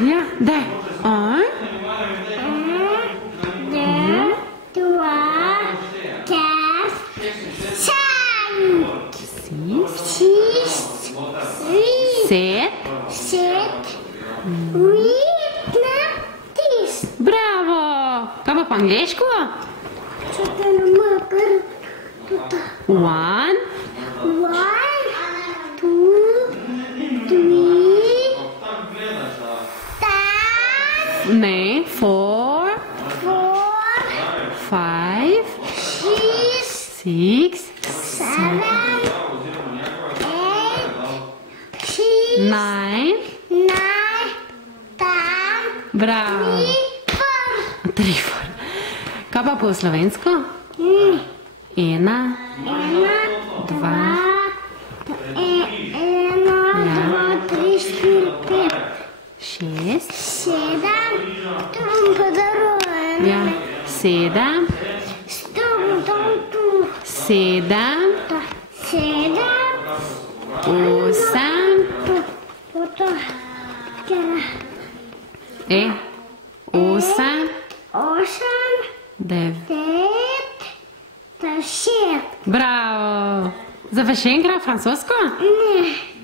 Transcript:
Ja, daj. Bravo! Kaj pa po angliško? One. Ne, four. Five. Six. Nine. Bravo. Tri, four. Kaj pa po slovensko? Ena. Dva. Šest. Ja, sedem. Osem. Osem. Devet. Bravo. Zdaj pa še enkrat francosko? Ne.